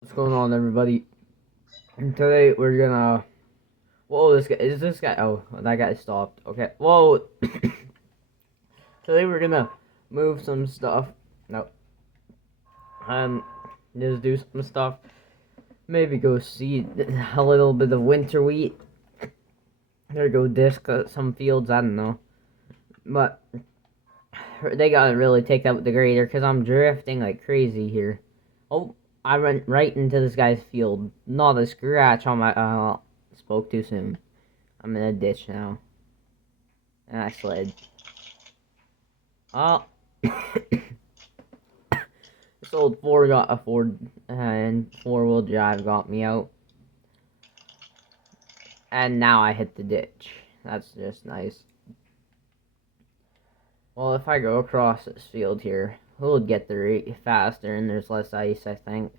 What's going on, everybody? And today we're gonna. Whoa, this guy is this guy. Oh, that guy stopped. Okay. Whoa. Today we're gonna move some stuff. No. Just do some stuff. Maybe go see a little bit of winter wheat. There go disc some fields. I don't know, but they gotta really take out the grader because I'm drifting like crazy here. Oh, I went right into this guy's field. Not a scratch on my. Spoke too soon. I'm in a ditch now. And I slid. Oh. This old Ford got a Ford and four-wheel drive got me out. And now I hit the ditch. That's just nice. Well, if I go across this field here, we'll get there faster and there's less ice, I think.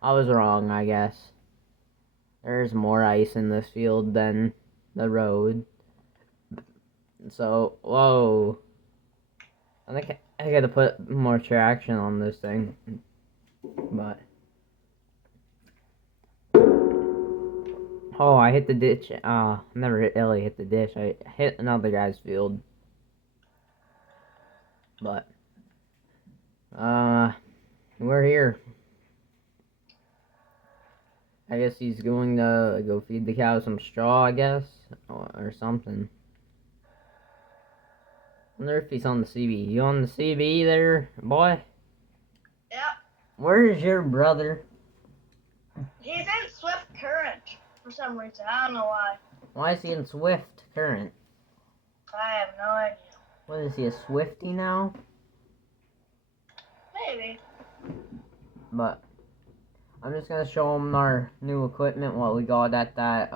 I was wrong, I guess. There's more ice in this field than the road. So, whoa. I think I gotta put more traction on this thing. But oh, I hit the ditch. Never really hit the ditch. I hit another guy's field. But we're here. I guess he's going to go feed the cows some straw, I guess, or something. I wonder if he's on the CB. You on the CB there, boy? Yep. Where's your brother? He's in Swift Current for some reason. I don't know why. Why is he in Swift Current? I have no idea. What is he, a Swifty now? Maybe. But I'm just gonna show him our new equipment, what we got at that,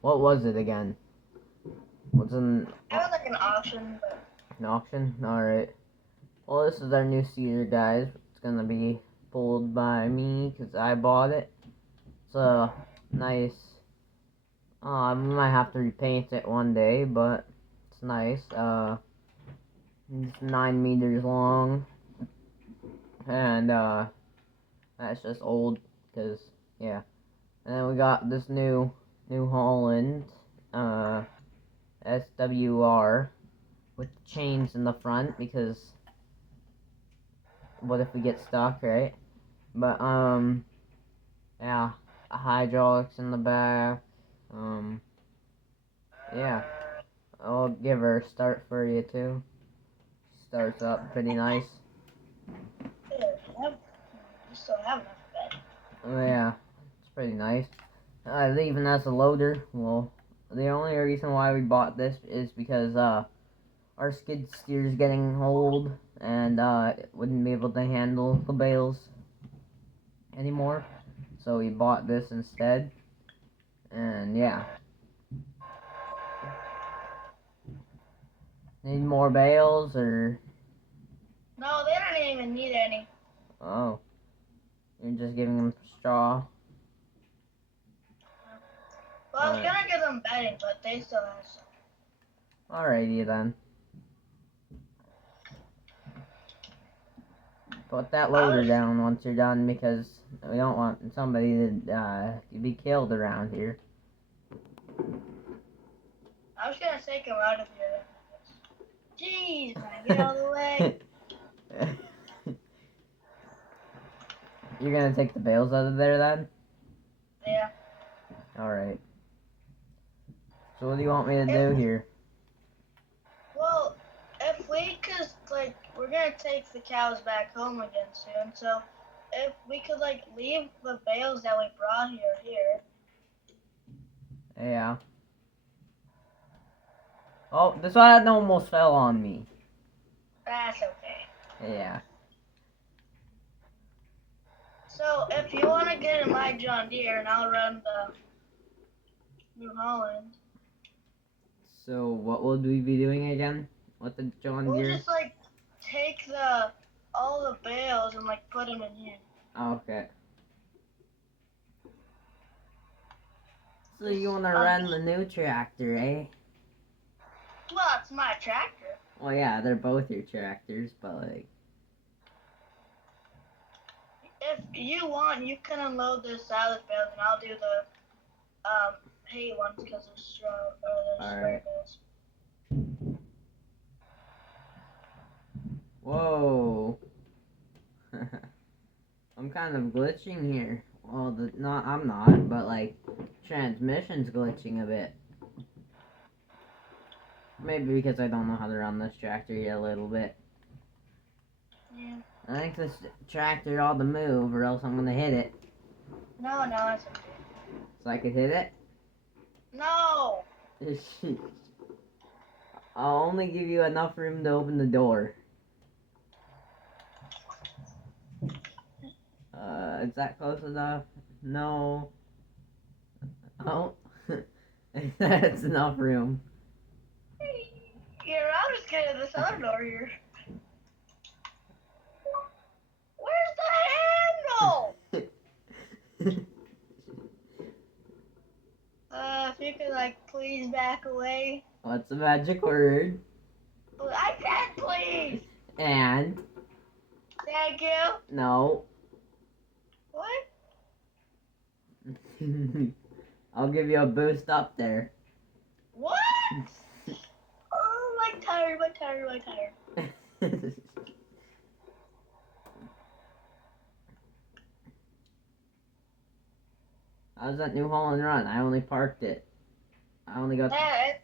what was it again? What's in... It was like an auction, but... An auction? Alright. Well, this is our new seeder, guys. It's gonna be pulled by me, because I bought it. It's a nice... I might have to repaint it one day, but it's nice. It's 9 meters long. And, that's just old, because, yeah. And then we got this New Holland, SWR, with chains in the front, because what if we get stuck, right? But, yeah, hydraulics in the back, yeah. I'll give her a start for you, too. Starts up pretty nice. You still have enough bed. Oh, yeah, it's pretty nice. It even has a loader. Well, the only reason why we bought this is because, our skid steer's getting old, and, it wouldn't be able to handle the bales anymore. So we bought this instead. And, yeah. Need more bales, or... No, they don't even need any. Oh. You're just giving them straw? Well, I was gonna give them bedding, but they still have some. Alrighty, then. Put that loader down once you're done, because we don't want somebody to be killed around here. I was gonna take him out of here. Jeez, man, get out of the way. You're gonna take the bales out of there, then? Yeah. Alright. So what do you want me to do here? Well, if we could, like, we're gonna take the cows back home again soon, so if we could, like, leave the bales that we brought here. Yeah. Oh, this one almost fell on me. That's okay. Yeah. So, if you want to get in my John Deere, and I'll run the New Holland. So what will we be doing again? With the John Deere? We'll just, like, take all the bales and, like, put them in here. Okay. So you wanna run the new tractor, eh? Well, it's my tractor. Well, yeah, they're both your tractors, but like... if you want, you can unload the salad bales, and I'll do the hay ones because there's straw or there's Alright. square bales. Whoa. I'm kind of glitching here. Well, I'm not, but like, transmission's glitching a bit. Maybe because I don't know how to run this tractor yet a little bit. Yeah. I think this tractor ought to move, or else I'm gonna hit it. No, it's okay. So I could hit it? No! I'll only give you enough room to open the door. Is that close enough? No. Oh. That's enough room. Here, I'll just get this other door here. Where's the handle? If you could, like, please back away. What's the magic word? I said please! And? Thank you. No. What? I'll give you a boost up there. What? Oh, my tire. How's that New Holland run? I only parked it. I only got. Yeah,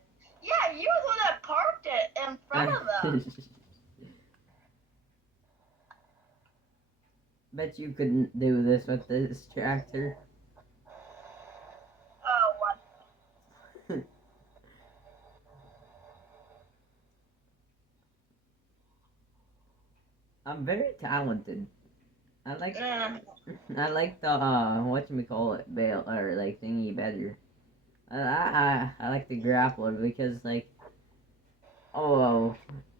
you were the one that parked it in front of them. Bet you couldn't do this with this tractor. Oh, what? I'm very talented. I like the whatchamacallit bale or like thingy better. I like the grappler because like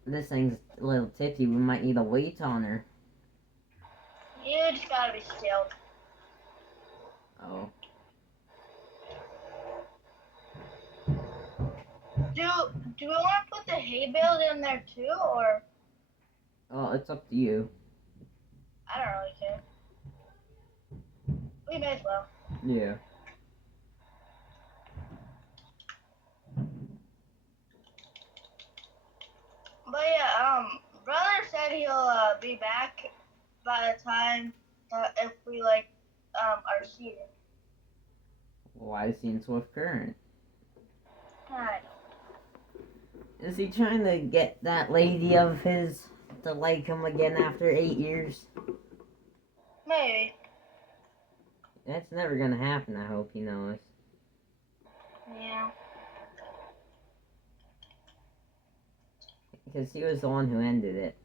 this thing's a little tipsy. We might need a weight on her. You just gotta be still. Oh. Do we want to put the hay bales in there too, or Well, it's up to you. I don't really care. We may as well. Yeah. But yeah, brother said he'll be back by the time if we like are seated. Why seen Swift Current? Alright. Is he trying to get that lady of his to like him again after 8 years? Maybe. That's never gonna happen, I hope he knows. Yeah. Because he was the one who ended it.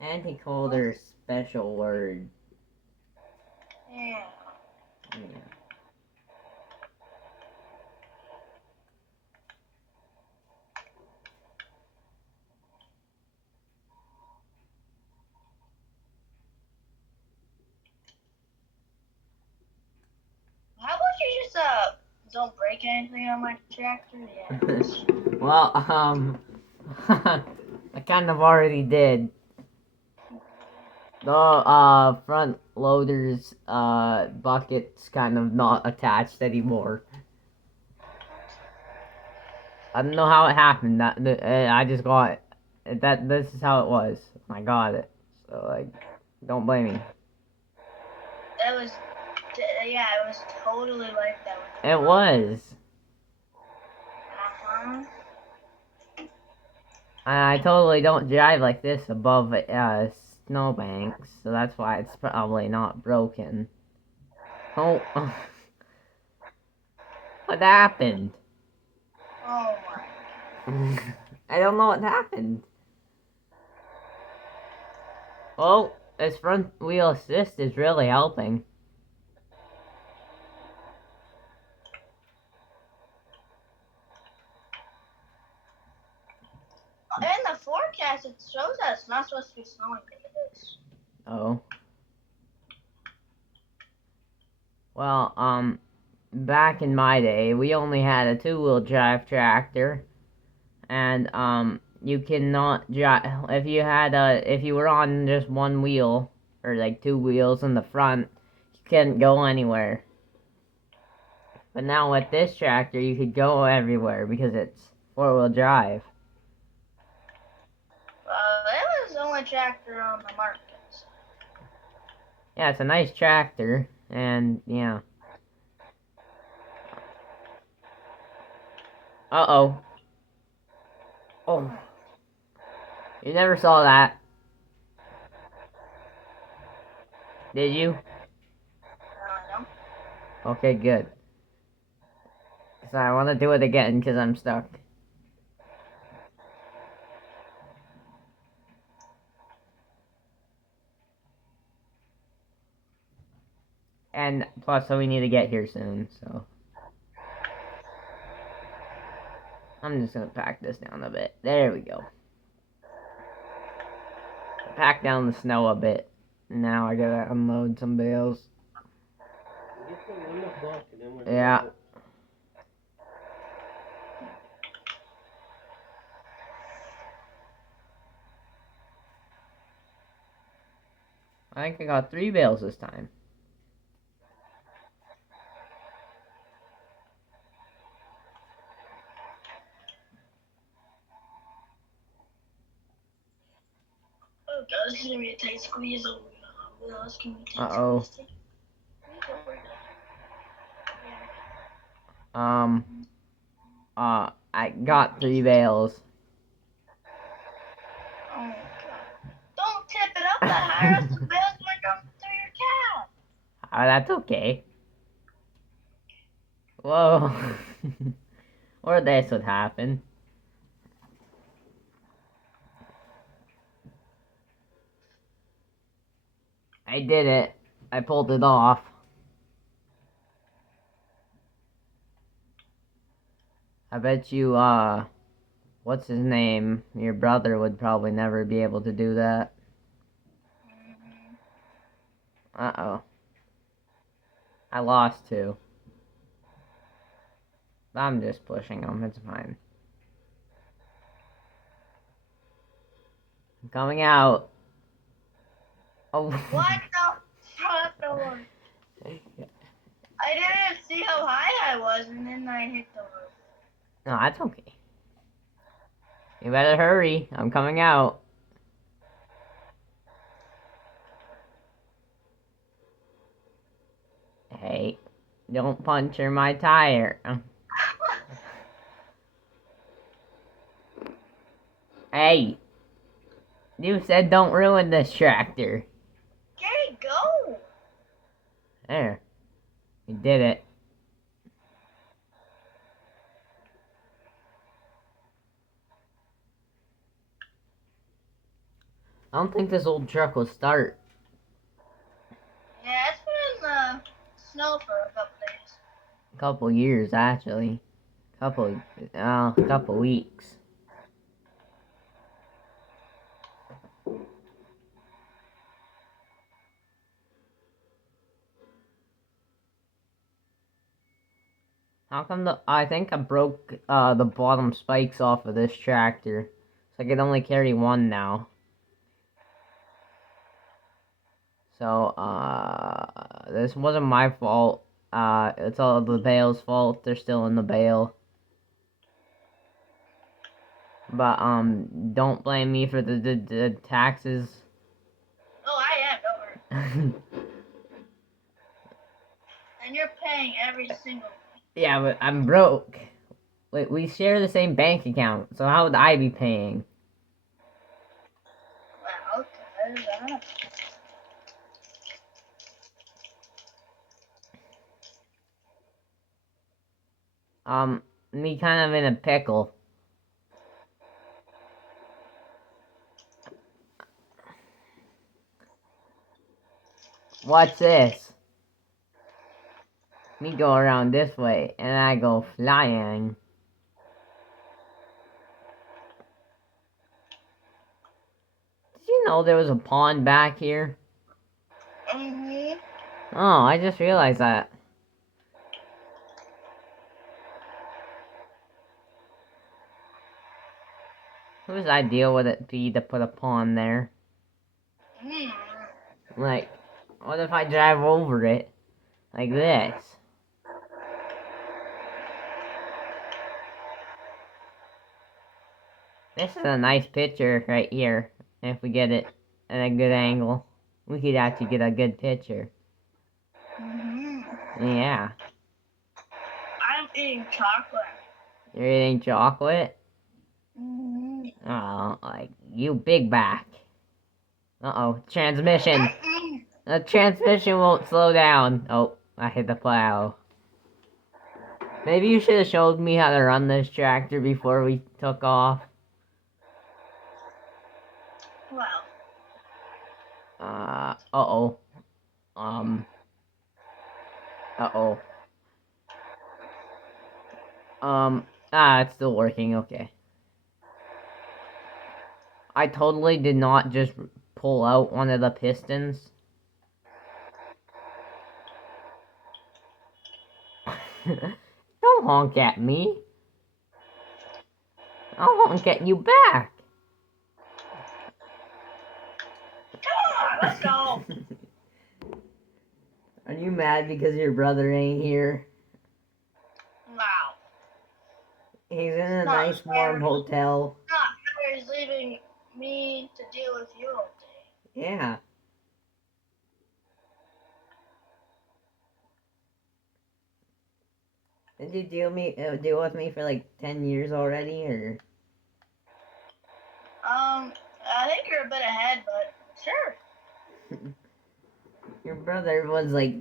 Yeah. And he called her special word. Yeah. Yeah. How about you just don't break anything on my tractor? Yeah. Well, I kind of already did. The front loader's bucket's kind of not attached anymore. I don't know how it happened. I just got it. This is how it was. I got it. So like, don't blame me. It was totally like that. It was. Uh-huh. I totally don't drive like this above snowbanks, so that's why it's probably not broken. Oh, what happened? Oh my. I don't know what happened. Oh, this front wheel assist is really helping. In the forecast, it shows that it's not supposed to be snowing, but it is. Oh. Well, back in my day, we only had a 2-wheel drive tractor. And, you cannot drive. If you were on just one wheel, or like two wheels in the front, you couldn't go anywhere. But now with this tractor, you could go everywhere because it's four-wheel drive. That was the only tractor on the market. Yeah, it's a nice tractor, and yeah. Uh-oh. Oh. You never saw that. Did you? No. Okay, good. So I want to do it again because I'm stuck. And plus, so we need to get here soon, so. I'm just gonna pack this down a bit. There we go. Pack down the snow a bit. Now I gotta unload some bales. Yeah. I think I got 3 bales this time. Oh god, this is gonna be a tight squeeze. What else can we take? Uh-oh. I got 3 bales. Oh god. Don't tip it up that high, or else the bales might come through your cow. Oh, that's okay. Whoa. Or this would happen. I did it. I pulled it off. I bet you, what's his name? Your brother would probably never be able to do that. Uh-oh. I lost 2. I'm just pushing them, it's fine. I'm coming out. Oh. What the front door? I didn't see how high I was, and then I hit the roof. No, that's okay. You better hurry. I'm coming out. Hey, don't puncture my tire. Hey, you said don't ruin this tractor. Okay, go. There. We did it. I don't think this old truck will start. Yeah, it's been in the snow for a couple days. Couple years, actually. Couple weeks. How come I think I broke, the bottom spikes off of this tractor. So I can only carry 1 now. So, this wasn't my fault. It's all the bale's fault. They're still in the bale. But, don't blame me for the taxes. Oh, I am, don't worry. And you're paying every single one. Yeah, but I'm broke. Wait, we share the same bank account, so how would I be paying? Wow, okay, that. Me kind of in a pickle. What's this? Me go around this way, and I go flying. Did you know there was a pond back here? Mm-hmm. Oh, I just realized that. Whose idea would it be to put a pond there? Hmm. Like, what if I drive over it? Like this? This is a nice picture right here. If we get it at a good angle, we could actually get a good picture. Mm-hmm. Yeah. I'm eating chocolate. You're eating chocolate? Mm-hmm. Oh, like, you big back. Uh-oh, transmission. Mm-mm. The transmission won't slow down. Oh, I hit the plow. Maybe you should have showed me how to run this tractor before we took off. Well, Uh-oh. Uh-oh. It's still working, okay. I totally did not just pull out one of the pistons. Don't honk at me. I'll honk at you back. come on, let's go. Are you mad because your brother ain't here? Wow. He's in a Not nice warm fair. hotel. Not fair he's leaving me to deal with you all day. Yeah. Did you deal with me for like 10 years already, or? I think you're a bit ahead, but sure. Your brother was like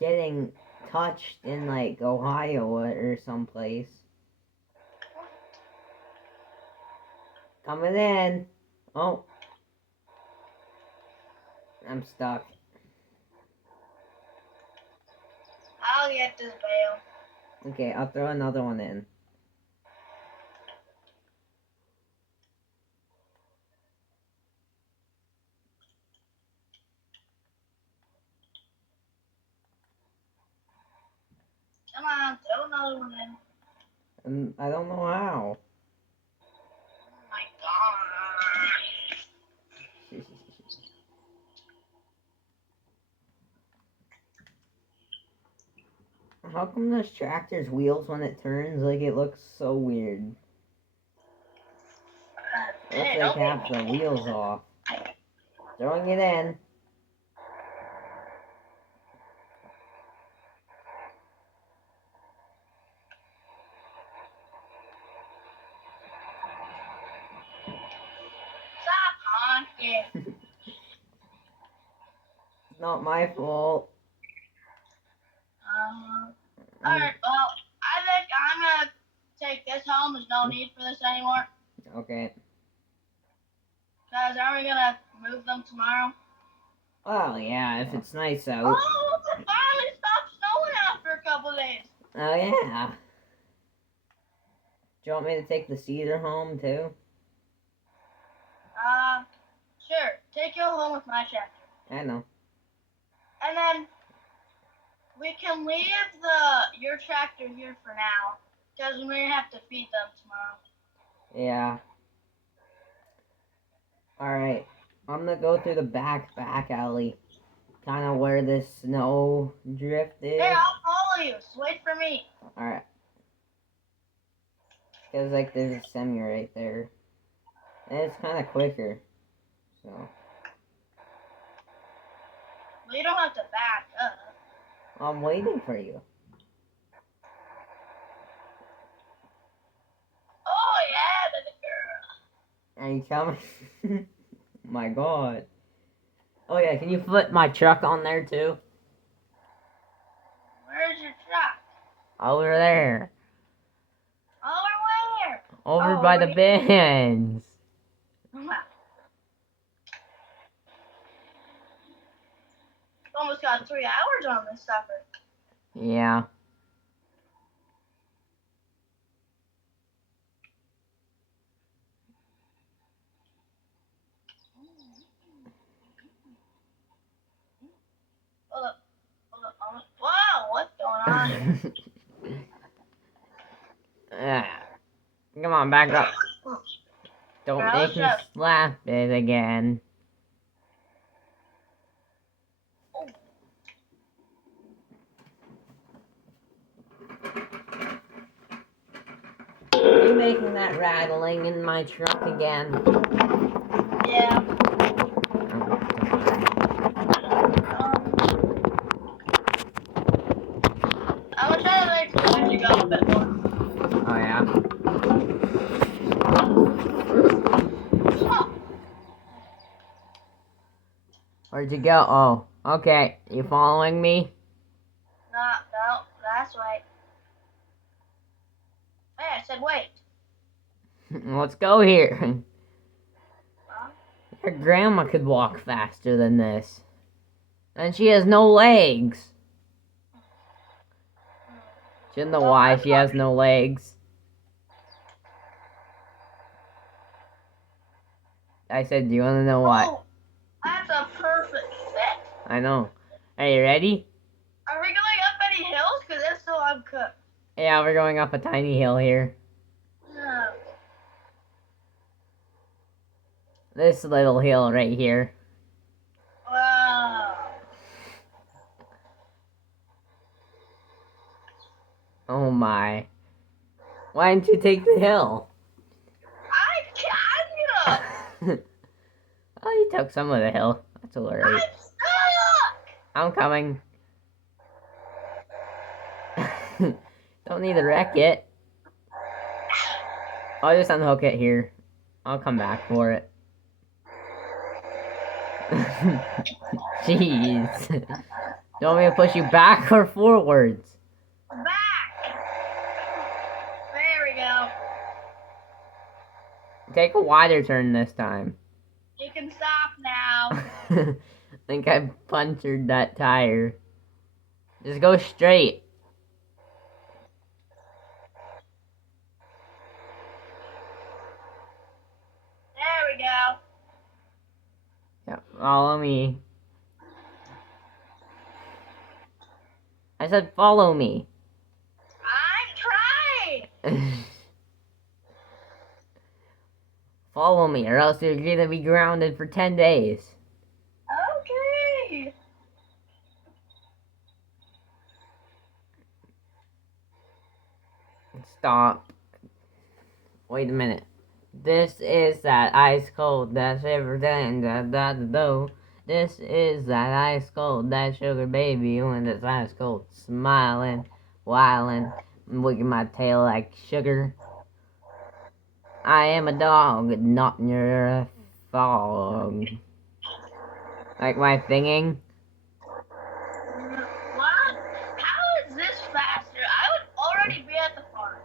getting touched in like Ohio or someplace. Coming in. Oh. I'm stuck. I'll get this bail. Okay, I'll throw another one in. Come on, throw another one in. I don't know how. Oh my god. How come this tractor's wheels when it turns, like it looks so weird? It looks Hey, like don't half the wheels off. Throwing it in. stop honking. It's not my fault. Alright, well, I think I'm gonna take this home. There's no need for this anymore. Okay. Guys, are we gonna move them tomorrow? Well, yeah, if it's nice out. Oh, it finally stopped snowing after a couple days. Oh, yeah. Do you want me to take the cedar home, too? Sure. Take you home with my tractor. I know. And then we can leave your tractor here for now, because we're gonna have to feed them tomorrow. Yeah. Alright. I'm gonna go through the back alley. Kind of where this snow drift is. Hey, I'll follow you. Just wait for me. Alright. Because, like, there's a semi right there. And it's kind of quicker. So. Well, you don't have to back up. I'm waiting for you. Oh yeah, baby girl. Are you coming? My god. Oh yeah, can you flip my truck on there too? Where's your truck? Over there. Over where? Over Oh, by over the here. bins. Almost got 3 hours on this sucker. Yeah. Hold up. Wow, what's going on here? Yeah. Come on, back up. Don't Now make let's me try. slap it again. Are you making that rattling in my truck again? Yeah. I'm gonna try to make the energy go a bit more. Oh yeah. Where'd you go? Oh, okay. You following me? No, that's right. Hey, I said wait. Let's go here. Huh? Your grandma could walk faster than this. And she has no legs. She doesn't know Well, why I'm she has sorry. no legs. I said, do you want to know why? Oh, that's a perfect fit. I know. Are you ready? Are we going up any hills? Because if so, I'm cooked. Yeah, we're going up a tiny hill here. No. This little hill right here. Wow. Oh my. Why didn't you take the hill? I can't. Oh, you took some of the hill. That's alright. I'm stuck. I'm coming. Don't need to wreck it. I'll just unhook it here. I'll come back for it. Jeez. You want me to push you back or forwards? Back. There we go. Take a wider turn this time. You can stop now. I think I punctured that tire. Just go straight. There we go. Yeah, follow me. I said follow me. I'm trying. Follow me or else you're gonna be grounded for 10 days. Okay. Stop. Wait a minute. This is that ice cold, that everything, da. This is that ice cold, that sugar baby when it's ice cold, smiling, wildin', wigging my tail like sugar. I am a dog, not your fog. Like my singing? What? How is this faster? I would already be at the farm.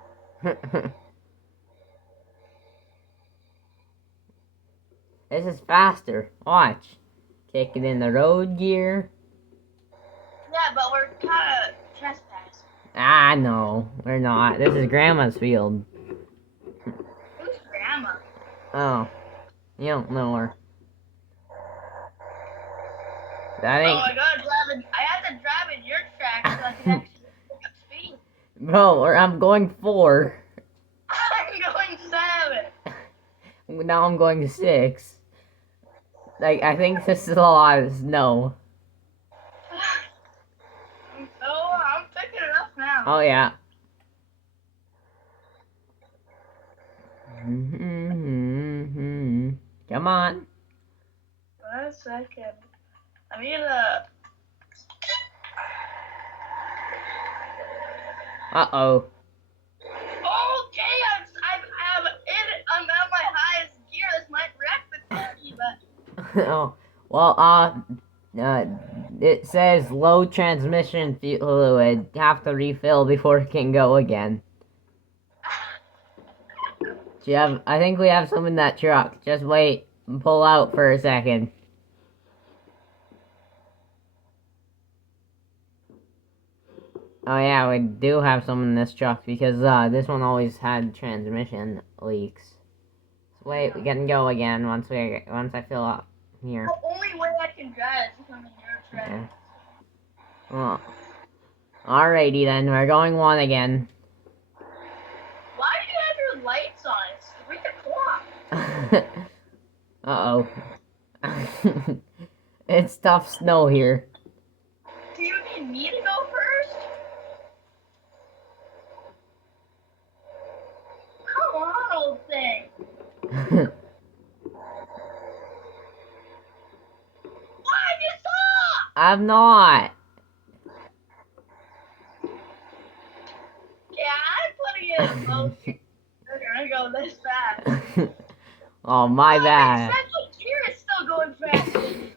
This is faster. Watch. Kick it in the road gear. Yeah, but we're kind of trespassing. Ah, no, we're not. This is Grandma's field. Who's grandma? Oh, you don't know her. Oh, I gotta drive in. I have to drive in your track so I can actually pick up speed. Bro, or I'm going 4. I'm going 7. Now I'm going 6. Like, I think this is a lot of snow. Oh, I'm picking it up now. Oh, yeah. Come on. 1 second. I need a. Uh-oh. Okay, I'm at my highest gear. This might wreck the turkey, but. Oh, well, it says low transmission fluid. Have to refill before it can go again. Do you have? I think we have some in that truck. Just wait and pull out for a second. Oh yeah, we do have some in this truck because this one always had transmission leaks. So wait, we can go again once I fill up here. The only way I can drive is if I'm in your track. Yeah. Well, alrighty then, we're going 1 again. Why do you have your lights on? It's 3 o'clock. Uh-oh. It's tough snow here. Do you need me to go first? Come on, old thing. Why you stop? I'm not. Yeah, I'm putting it in low gear. They're gonna go this fast. Oh, my Oh, bad. Central Gear is still going faster than you.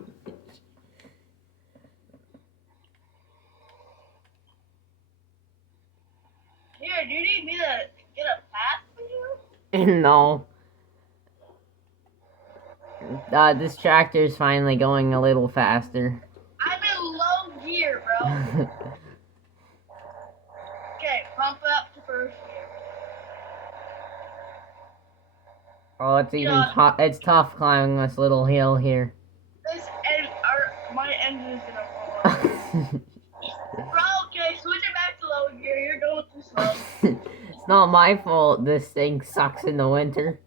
Here, do you need me to get a path for you? No. This tractor's finally going a little faster. I'm in low gear, bro. Okay, pump up to first gear. Oh, it's even Yeah. tough. It's tough climbing this little hill here. My engine's gonna fall off. Bro, okay, switch it back to low gear. You're going too slow. It's not my fault this thing sucks in the winter.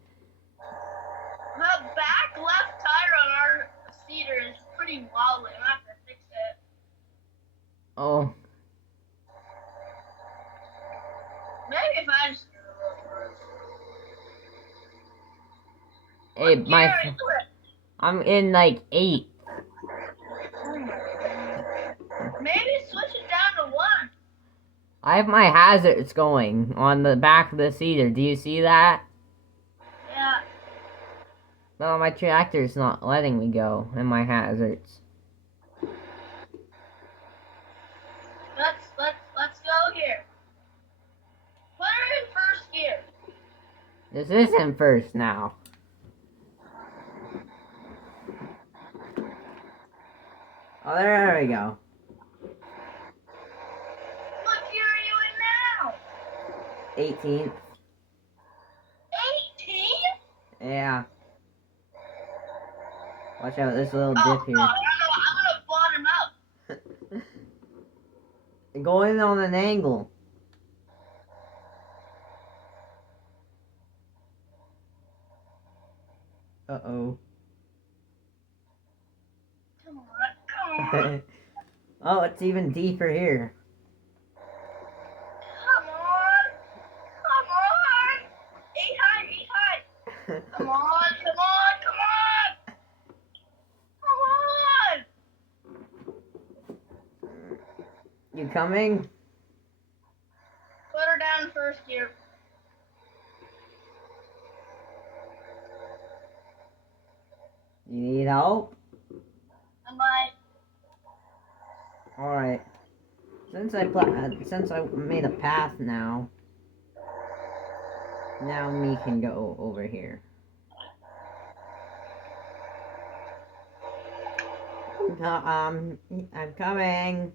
The back left tire on our cedar is pretty wobbly. I'm gonna have to fix it. Oh, Maybe if I just get a little first. hey, What gear are you in? I'm in like 8. Maybe switch it down to 1. I have my hazards going on the back of the cedar. Do you see that? Yeah. No, my tractor's not letting me go in my hazards. Let's go here. Put her in first gear. This isn't first now. Oh, there we go. What gear are you in now? 18th. 18? Yeah. Watch out, this little Oh, dip here. God, I'm gonna bottom out. Go in on an angle. Uh-oh. Come on. Oh, it's even deeper here. Come on. Come on. Eat high. Come on. You coming? Put her down in first gear. You need help? I might. Alright. Since I made a path now me can go over here. I'm coming.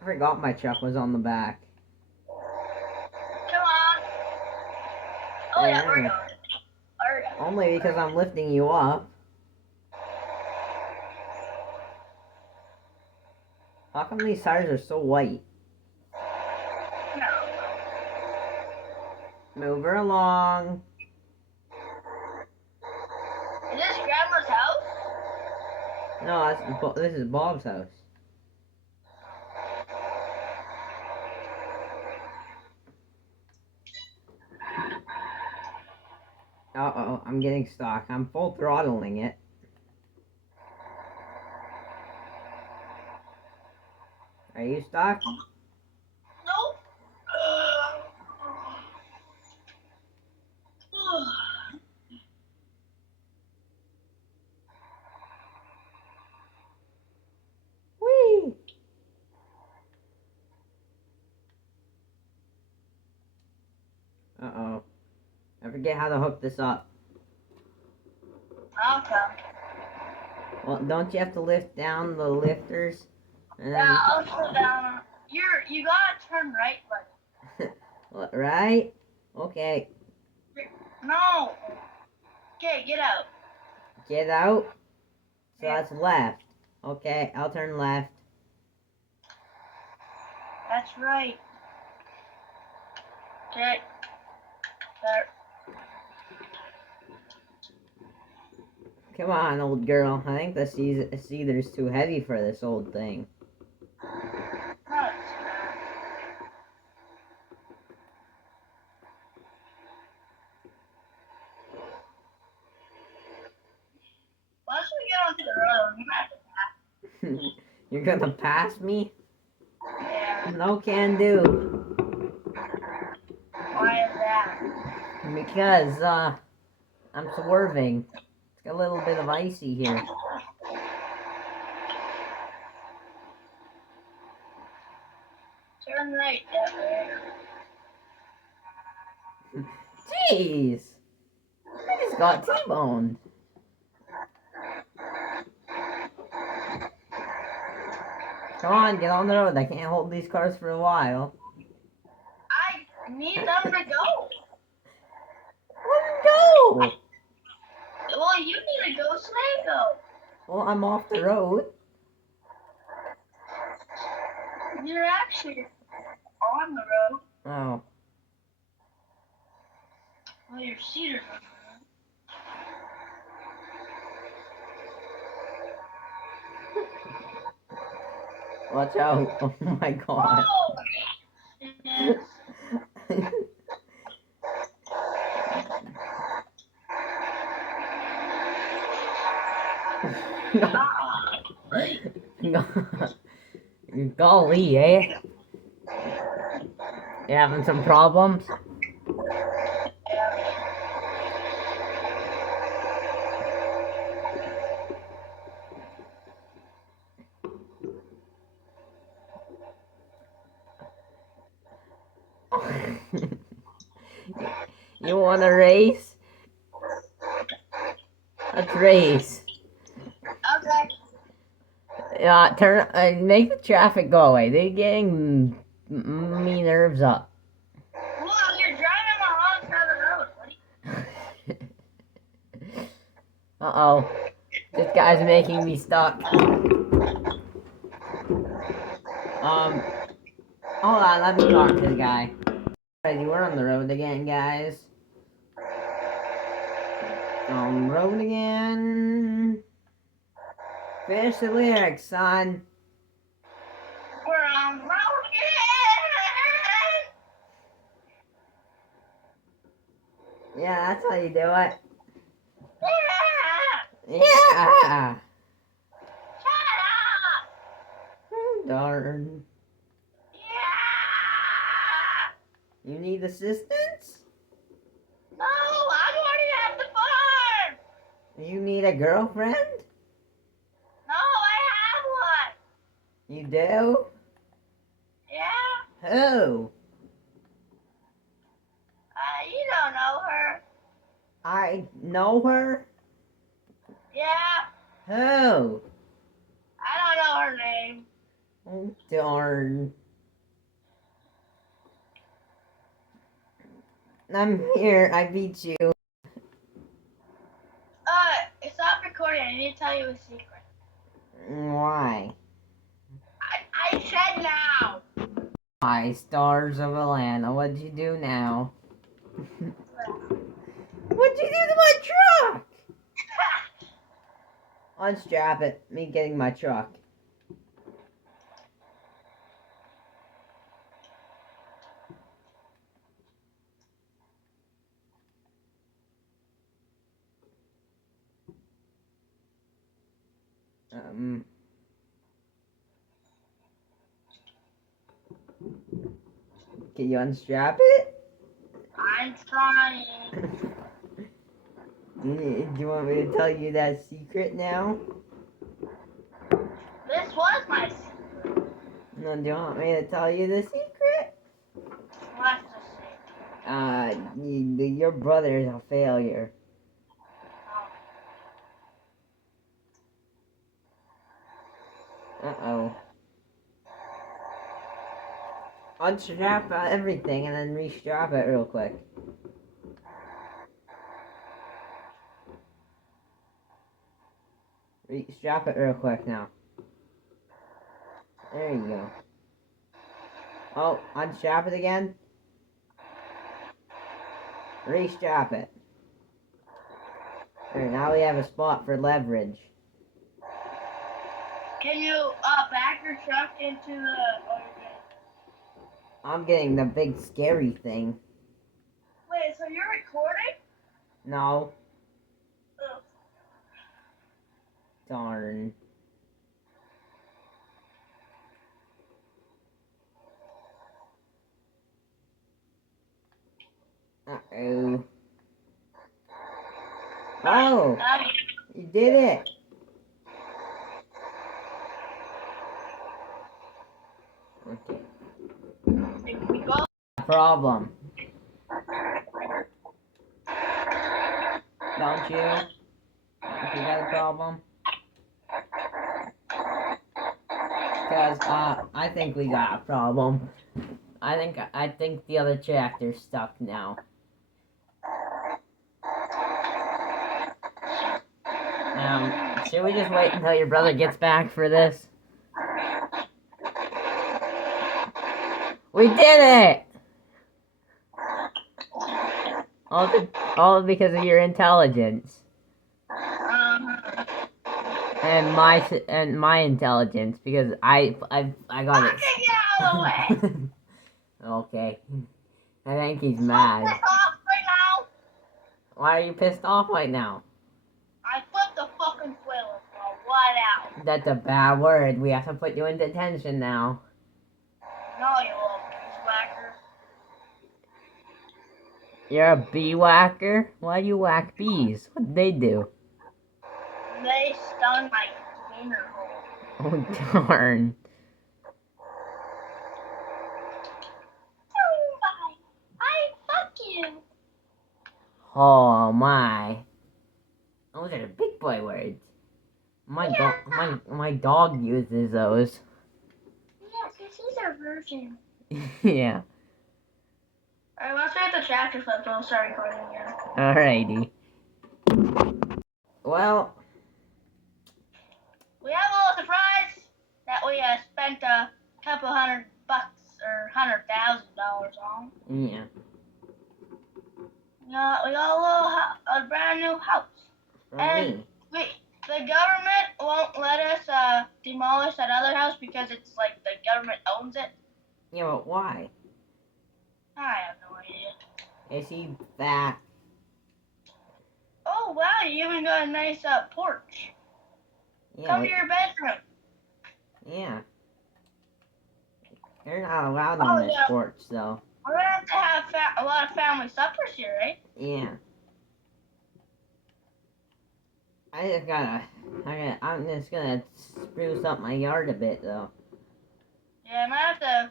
I forgot my truck was on the back. Come on. Oh, yeah, we're going. Only because I'm lifting you up. How come these tires are so white? No. Move her along. Is this Grandma's house? No, this is Bob's house. Uh-oh, I'm getting stuck. I'm full throttling it. Are you stuck? Nope. Whee! Uh-oh. I forget how to hook this up. Okay. Well, don't you have to lift down the lifters? And then, Yeah, I'll slow down. You gotta turn right, buddy. right? Okay. No. Okay, get out. Get out. So that's left. Okay, I'll turn left. That's right. Okay. There. Come on, old girl. I think the cedar too heavy for this old thing. No, it's not. Once we get onto the road, we might have to pass. You're gonna pass me? Yeah. No can do. Why is that? Because, I'm swerving. It's got a little bit of icy here. Turn right that way. Jeez! I just got T-boned. Come on, get on the road. I can't hold these cars for a while. I need them to go. Let go! Well, you need to go, so they go. Well, I'm off the road. You're actually on the road. Oh. Well, your cedar's on Watch out. Oh my the road. god. Oh! Yes. Golly, eh? You having some problems? You want to race? Let's race. Okay. Make the traffic go away. They're getting me nerves up. Well, you're driving on the wrong side of the road, buddy. Uh-oh. This guy's making me stuck. Hold on, let me talk to the guy. Alrighty, we're on the road again, guys. On the road again. Finish the lyrics, son. We're on the road again. Yeah, that's how you do it. Yeah. Yeah! Shut up. Darn. Yeah. You need assistance? No, I'm already at the farm. You need a girlfriend? No, I have one. You do? Yeah. Who? You don't know her. I know her? Yeah. Who? I don't know her name. Oh, darn. I'm here. I beat you. Stop recording. I need to tell you a secret. Why? I said now. Hi, Stars of Atlanta. What'd you do now? What'd you do to my truck? Unstrap it. Me getting my truck. Can you unstrap it? I'm trying. Do you want me to tell you that secret now? This was my secret. No, do you want me to tell you the secret? What's the secret? Your brother is a failure. Uh-oh. Unstrap everything and then restrap it real quick. Strap it real quick now. There you go. Oh, unstrap it again. Restrap it. There, now we have a spot for leverage. Can you back your truck into the? I'm getting the big scary thing. Wait, so you're recording? No. Oh. Darn. Uh-oh. Oh! You did it! Okay. We go. Problem. Don't you? You got a problem? Because, I think we got a problem. I think the other tractor's stuck now. Should we just wait until your brother gets back for this? We did it! All because of your intelligence. And my intelligence, because I got it. Okay, get out of the way. Okay. I think he's mad. I'm pissed off right now. Why are you pissed off right now? I flipped the fucking toilet. So what out? That's a bad word. We have to put you in detention now. No, you little beeswacker. You're a bee whacker? Why do you whack bees? What'd they do? They stung my wiener hole. Oh, darn. Oh my! I fuck you. Oh, my. Those are the big boy words. My dog uses those. Yes, because he's a virgin. Yeah. Alright, once we get the tractor flipped, we'll start recording again. Alrighty. Well, We have a little surprise that we spent a couple $100 or $100,000 on. yeah. We got a brand new house. For And me. the government won't let us demolish that other house because it's like the government owns it. Yeah, but why? I have no idea. Is he fat? Oh wow, you even got a nice porch. Yeah. Come to your bedroom. Yeah. You're not allowed on this porch, though. We're gonna have to have a lot of family suppers here, right? Yeah. I'm just gonna spruce up my yard a bit, though. Yeah, I might have to.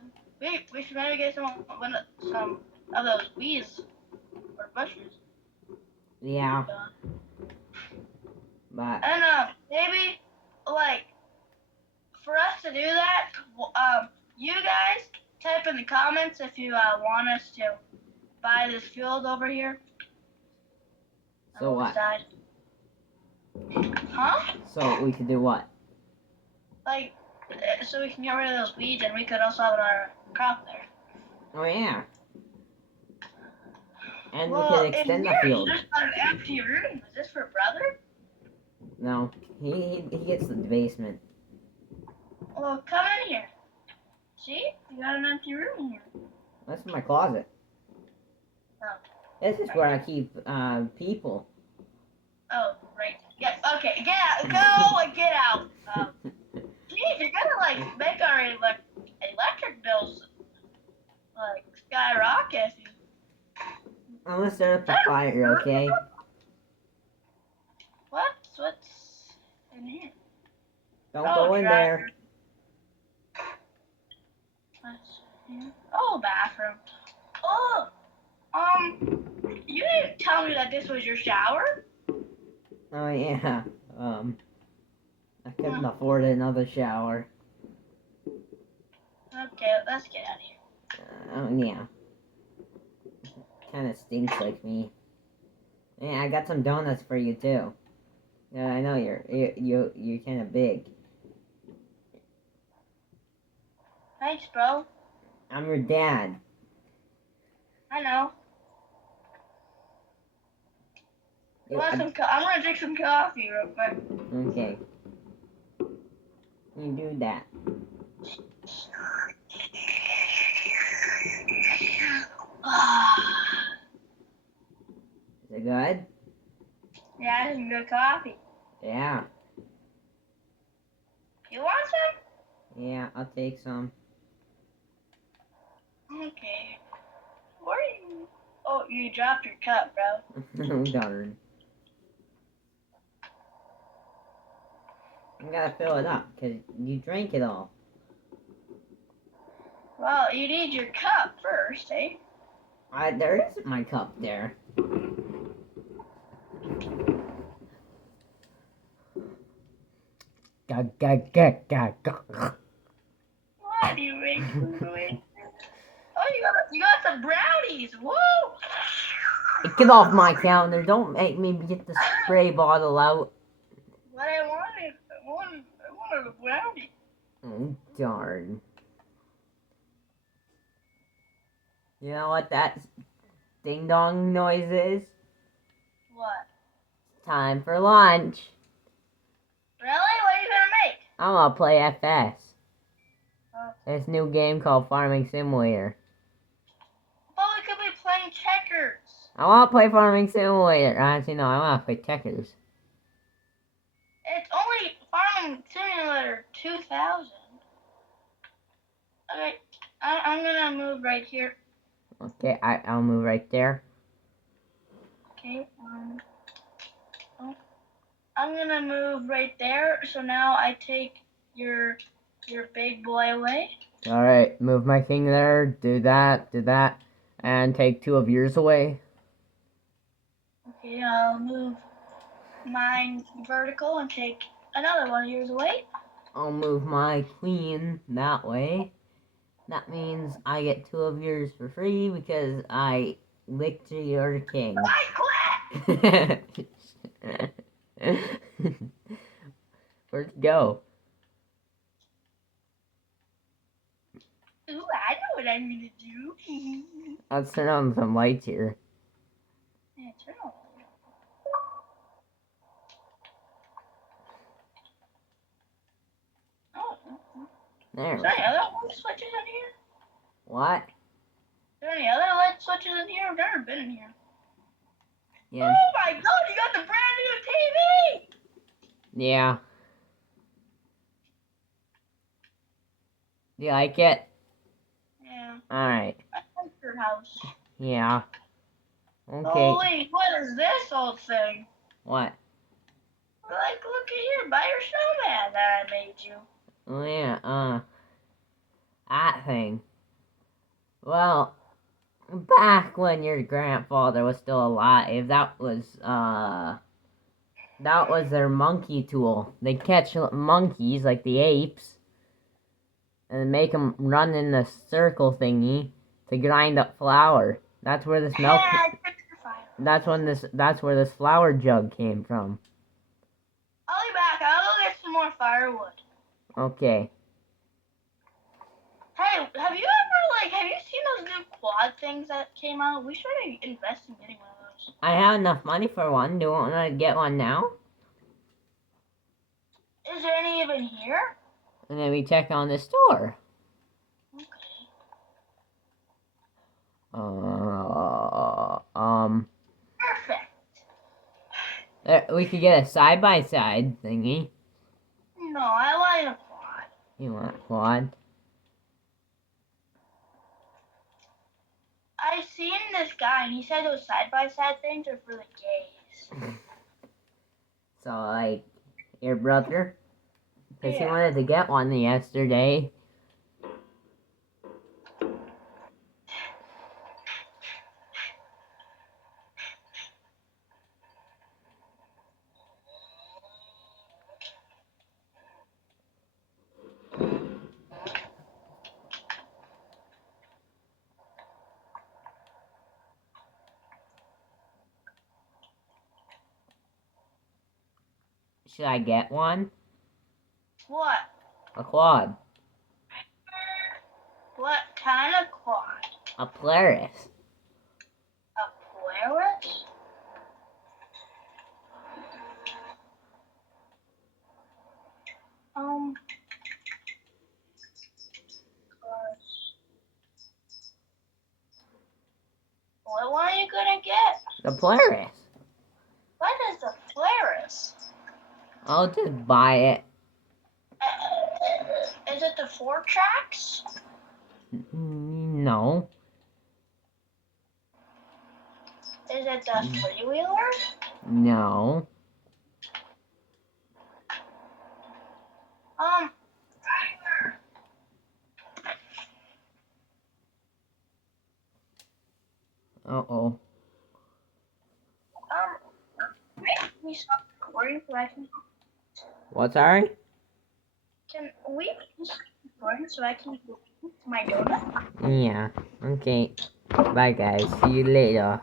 We should maybe get some of those weeds or bushes. Yeah. But And maybe like for us to do that, you guys type in the comments if you want us to buy this field over here. so what? Side. Huh? So we could do what? Like, so we can get rid of those weeds and we could also have our crop there. Oh yeah. And Well, we could extend the field. You just got an empty room. Is this for brother? No, he gets the basement. Well, come in here. See? You got an empty room here. That's my closet. Oh. This is where I keep people. Oh, right. Yes. Okay. Get out. Go and get out. Geez, you're gonna like make our electric bills like skyrocket. I'm gonna start up the fire, okay? What's in here? Don't go in there. What's here? Oh, bathroom. Oh, you didn't tell me that this was your shower. Oh yeah. I couldn't afford another shower. Okay, let's get out of here. Oh yeah. Kinda stinks like me. Yeah, I got some donuts for you too. Yeah, I know you're kind of big. Thanks, bro. I'm your dad. I know. You want some? I'm gonna drink some coffee real quick. Okay. You do that. Is it good? Yeah, this is good coffee. Yeah. You want some? Yeah, I'll take some. Okay. Where are you? Oh, you dropped your cup, bro. Oh, darn. I gotta fill it up, because you drank it all. Well, you need your cup first, eh? There isn't my cup there. Why do you make food away? Oh, you got some brownies. Woo! Get off my counter. Don't make me get the spray bottle out. What I wanted a brownie. Oh, darn. You know what that ding dong noise is? What? Time for lunch. Really? What are you gonna make? I'm gonna play FS. Oh. This new game called Farming Simulator. But we could be playing checkers. I wanna play Farming Simulator. Actually, no, I wanna play checkers. It's only Farming Simulator 2000. Okay, I'm gonna move right here. Okay, I'll move right there. Okay, oh, I'm gonna move right there. So now I take your big boy away. Alright, move my king there. Do that. And take 2 of yours away. Okay, I'll move mine vertical and take another one of yours away. I'll move my queen that way. That means I get 2 of yours for free because I licked your king. I quit! Where'd it go? Ooh, I know what I'm gonna do. Let's turn on some lights here. Yeah, turn on. Oh, There. is there any other light switches in here? What? Is there any other light switches in here? I've never been in here. Yeah. Oh my god, you got the brand new TV! Yeah. Do you like it? Yeah. Alright. I like your house. Yeah. Okay. Holy, what is this old thing? What? Like, look at here, buy your snowman that I made you. Oh yeah, that thing. Well, back when your grandfather was still alive, that was their monkey tool. They catch monkeys, like the apes, and make them run in the circle thingy to grind up flour. That's where this milk. That's where this flour jug came from. I'll be back. I'll go get some more firewood. Okay. Hey, have you seen those new quad things that came out? We should invest in getting one of those. I have enough money for one. Do you want to get one now? Is there any even here? And then we check on the store. Okay. Perfect. We could get a side-by-side thingy. No, I want a quad. You want a quad? I seen this guy and he said those side-by-side things are for the gays. So, like, your brother? Because he Yeah. wanted to get one yesterday. Should I get one? What? A quad. What kind of quad? A Polaris. A Polaris? What one are you gonna get? The Polaris. What is a Polaris? I'll just buy it. Is it the 4 tracks? No. Is it the 3-wheeler? No. Uh-oh. Can we stop recording so I can? What, sorry? Can we stop recording so I can go to my donut? Yeah. Okay. Bye, guys. See you later.